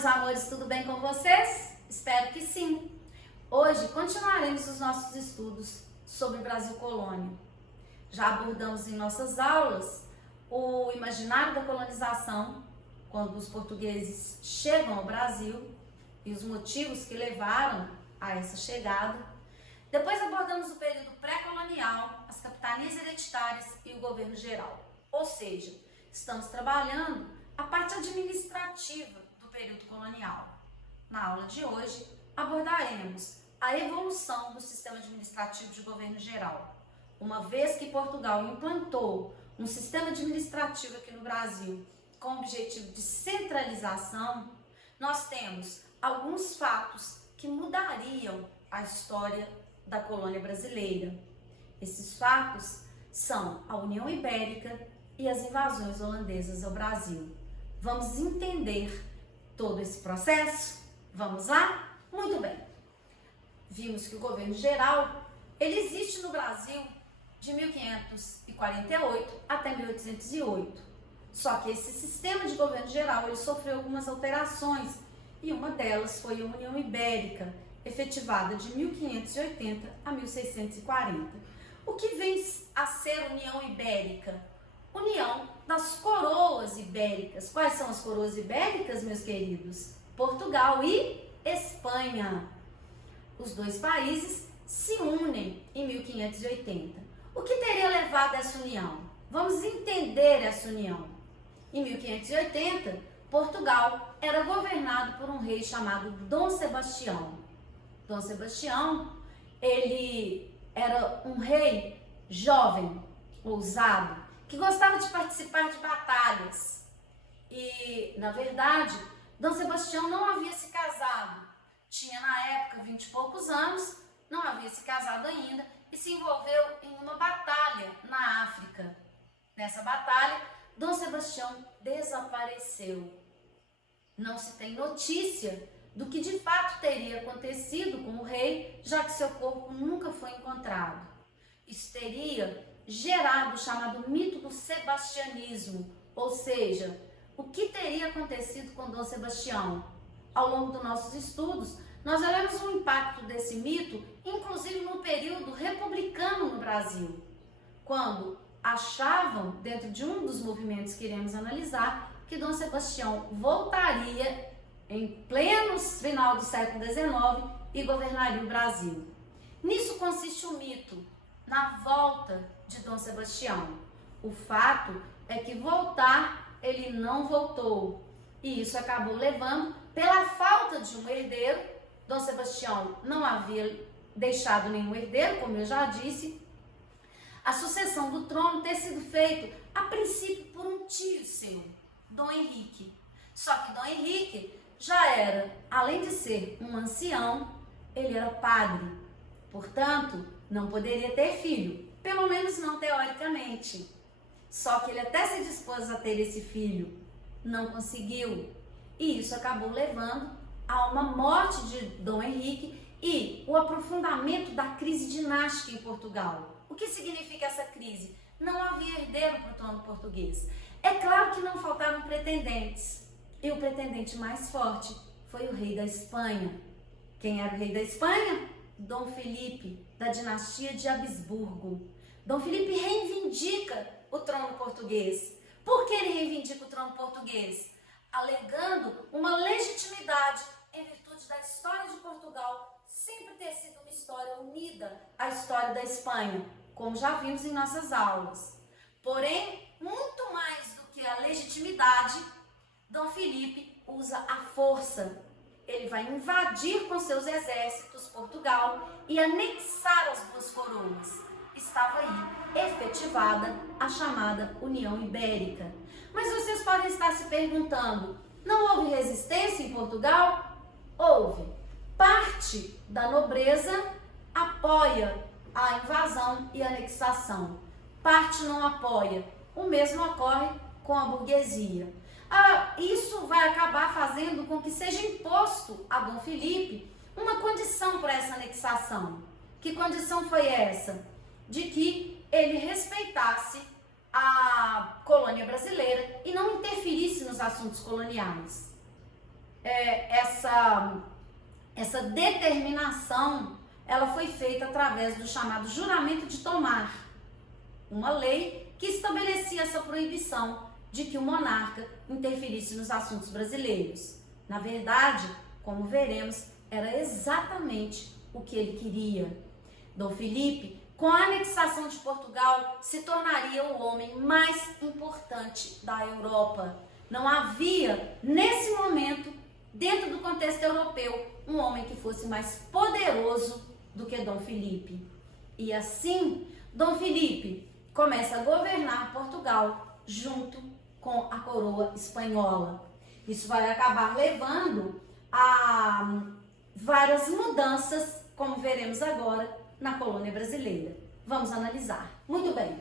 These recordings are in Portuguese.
meus amores, tudo bem com vocês? Espero que sim. Hoje continuaremos os nossos estudos sobre Brasil Colônia. Já abordamos em nossas aulas o imaginário da colonização, quando os portugueses chegam ao Brasil e os motivos que levaram a essa chegada. Depois abordamos o período pré-colonial, as capitanias hereditárias e o governo geral. Ou seja, estamos trabalhando a parte administrativa do período colonial. Na aula de hoje, abordaremos a evolução do sistema administrativo de governo geral. Uma vez que Portugal implantou um sistema administrativo aqui no Brasil com o objetivo de centralização, nós temos alguns fatos que mudariam a história da colônia brasileira. Esses fatos são a União Ibérica e as invasões holandesas ao Brasil. Vamos entender todo esse processo? Vamos lá? Muito bem. Vimos que o governo geral, ele existe no Brasil de 1548 até 1808. Só que esse sistema de governo geral, ele sofreu algumas alterações e uma delas foi a União Ibérica, efetivada de 1580 a 1640. O que vem a ser União Ibérica? União das coroas ibéricas. Quais são as coroas ibéricas, meus queridos? Portugal e Espanha. Os dois países se unem em 1580. O que teria levado a essa união? Vamos entender essa união. Em 1580, Portugal era governado por um rei chamado Dom Sebastião. Dom Sebastião, ele era um rei jovem, ousado, que gostava de participar de batalhas. E, na verdade, Dom Sebastião não havia se casado. Tinha, na época, 20 e poucos anos, não havia se casado ainda e se envolveu em uma batalha na África. Nessa batalha, Dom Sebastião desapareceu. Não se tem notícia do que de fato teria acontecido com o rei, já que seu corpo nunca foi encontrado. Isso teria gerado o chamado mito do sebastianismo, ou seja, o que teria acontecido com Dom Sebastião? Ao longo dos nossos estudos, nós veremos o impacto desse mito, inclusive no período republicano no Brasil, quando achavam, dentro de um dos movimentos que iremos analisar, que Dom Sebastião voltaria em pleno final do século XIX e governaria o Brasil. Nisso consiste o mito, na volta de Dom Sebastião. O fato é que voltar, ele não voltou. E isso acabou levando, pela falta de um herdeiro, Dom Sebastião não havia deixado nenhum herdeiro, como eu já disse, a sucessão do trono ter sido feita, a princípio, por um tio seu, Dom Henrique. Só que Dom Henrique já era, além de ser um ancião, ele era padre. Portanto, não poderia ter filho, pelo menos não teoricamente. Só que ele até se dispôs a ter esse filho, não conseguiu. E isso acabou levando a uma morte de Dom Henrique e o aprofundamento da crise dinástica em Portugal. O que significa essa crise? Não havia herdeiro para o trono português. É claro que não faltavam pretendentes. E o pretendente mais forte foi o rei da Espanha. Quem era o rei da Espanha? Dom Felipe, da dinastia de Habsburgo. Dom Felipe reivindica o trono português. Por que ele reivindica o trono português? Alegando uma legitimidade em virtude da história de Portugal sempre ter sido uma história unida à história da Espanha, como já vimos em nossas aulas. Porém, muito mais do que a legitimidade, Dom Felipe usa a força. Ele vai invadir com seus exércitos Portugal e anexar as duas coroas. Estava aí efetivada a chamada União Ibérica. Mas vocês podem estar se perguntando, não houve resistência em Portugal? Houve. Parte da nobreza apoia a invasão e a anexação. Parte não apoia. O mesmo ocorre com a burguesia. Isso vai acabar fazendo com que seja imposto a Dom Felipe uma condição para essa anexação. Que condição foi essa? De que ele respeitasse a colônia brasileira e não interferisse nos assuntos coloniais. essa determinação, ela foi feita através do chamado Juramento de Tomar, uma lei que estabelecia essa proibição de que o monarca interferisse nos assuntos brasileiros. Na verdade, como veremos, era exatamente o que ele queria. Dom Felipe, com a anexação de Portugal, se tornaria o homem mais importante da Europa. Não havia, nesse momento, dentro do contexto europeu, um homem que fosse mais poderoso do que Dom Felipe. E assim, Dom Felipe começa a governar Portugal junto com a coroa espanhola. Isso vai acabar levando a várias mudanças, como veremos agora, na colônia brasileira. Vamos analisar. Muito bem.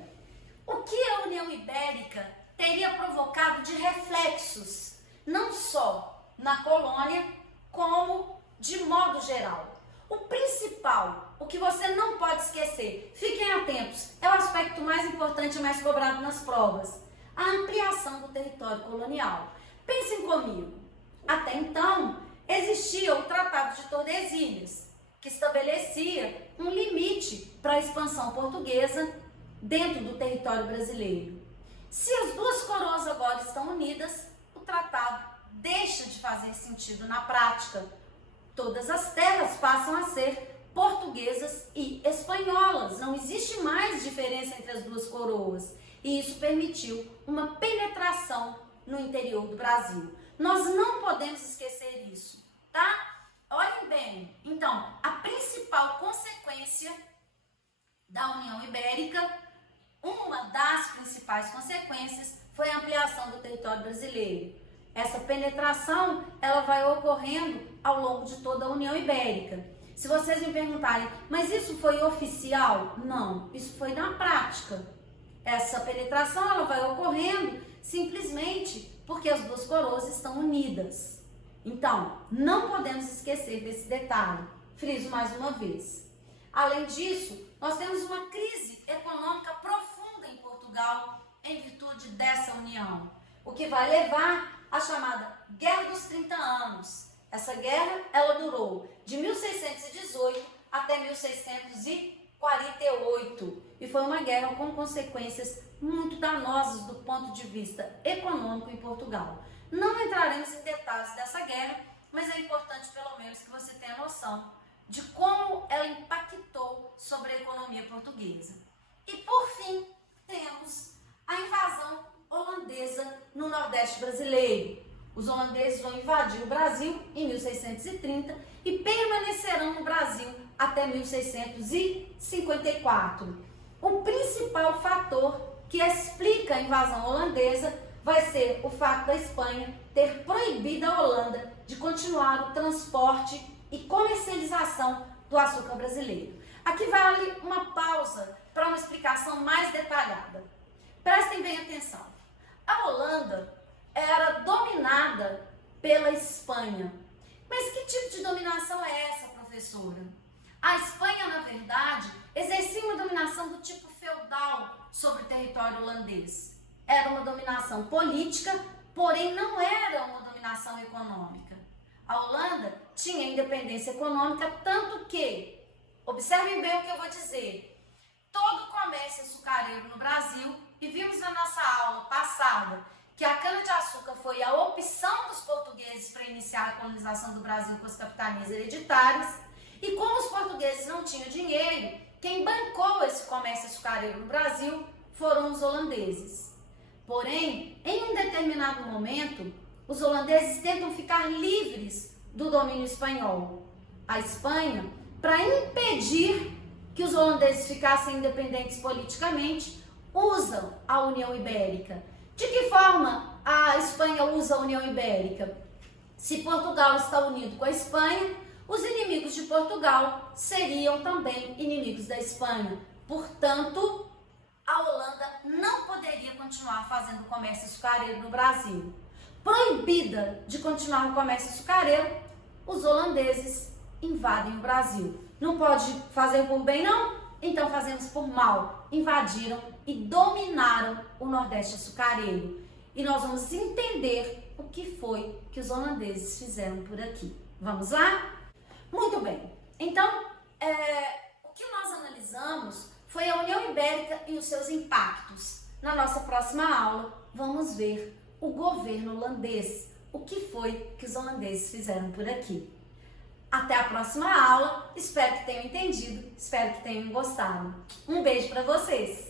O que a União Ibérica teria provocado de reflexos, não só na colônia, como de modo geral? O principal, o que você não pode esquecer, fiquem atentos, é o aspecto mais importante e mais cobrado nas provas: a ampliação do território colonial. Pensem comigo. Até então, existia o Tratado de Tordesilhas, que estabelecia um limite para a expansão portuguesa dentro do território brasileiro. Se as duas coroas agora estão unidas, o tratado deixa de fazer sentido na prática. Todas as terras passam a ser portuguesas e espanholas. Não existe mais diferença entre as duas coroas. E isso permitiu uma penetração no interior do Brasil. Nós não podemos esquecer isso, tá? Olhem bem. Então, a principal consequência da União Ibérica, uma das principais consequências, foi a ampliação do território brasileiro. Essa penetração, ela vai ocorrendo ao longo de toda a União Ibérica. Se vocês me perguntarem, mas isso foi oficial? Não, isso foi na prática. Essa penetração, ela vai ocorrendo simplesmente porque as duas coroas estão unidas. Então, não podemos esquecer desse detalhe. Friso mais uma vez. Além disso, nós temos uma crise econômica profunda em Portugal em virtude dessa união, o que vai levar à chamada Guerra dos 30 Anos. Essa guerra, ela durou de 1618 até 1648 e foi uma guerra com consequências muito danosas do ponto de vista econômico em Portugal. Não entraremos em detalhes dessa guerra, mas é importante pelo menos que você tenha noção de como ela impactou sobre a economia portuguesa. E por fim, temos a invasão holandesa no Nordeste brasileiro. Os holandeses vão invadir o Brasil em 1630 e permanecerão no Brasil até 1654. O principal fator que explica a invasão holandesa vai ser o fato da Espanha ter proibido a Holanda de continuar o transporte e comercialização do açúcar brasileiro. Aqui vale uma pausa para uma explicação mais detalhada. Prestem bem atenção. A Holanda era dominada pela Espanha. Mas que tipo de dominação é essa, professora? A Espanha, na verdade, exercia uma dominação do tipo feudal sobre o território holandês. Era uma dominação política, porém não era uma dominação econômica. A Holanda tinha independência econômica, tanto que, observem bem o que eu vou dizer, todo o comércio açucareiro no Brasil, e vimos na nossa aula passada que a cana-de-açúcar foi a opção dos portugueses para iniciar a colonização do Brasil com as capitanias hereditárias, e como os portugueses não tinham dinheiro, quem bancou esse comércio açucareiro no Brasil foram os holandeses. Porém, em um determinado momento, os holandeses tentam ficar livres do domínio espanhol. A Espanha, para impedir que os holandeses ficassem independentes politicamente, usam a União Ibérica. De que forma a Espanha usa a União Ibérica? Se Portugal está unido com a Espanha, os inimigos de Portugal seriam também inimigos da Espanha. Portanto, a Holanda não poderia continuar fazendo comércio açucareiro no Brasil. Proibida de continuar o comércio açucareiro, os holandeses invadem o Brasil. Não pode fazer por bem, não? Então fazemos por mal. Invadiram e dominaram o Nordeste açucareiro. E nós vamos entender o que foi que os holandeses fizeram por aqui. Vamos lá? Muito bem. Então, o que nós analisamos foi a União Ibérica e os seus impactos. Na nossa próxima aula, vamos ver o governo holandês, o que foi que os holandeses fizeram por aqui. Até a próxima aula, espero que tenham entendido, espero que tenham gostado. Um beijo para vocês!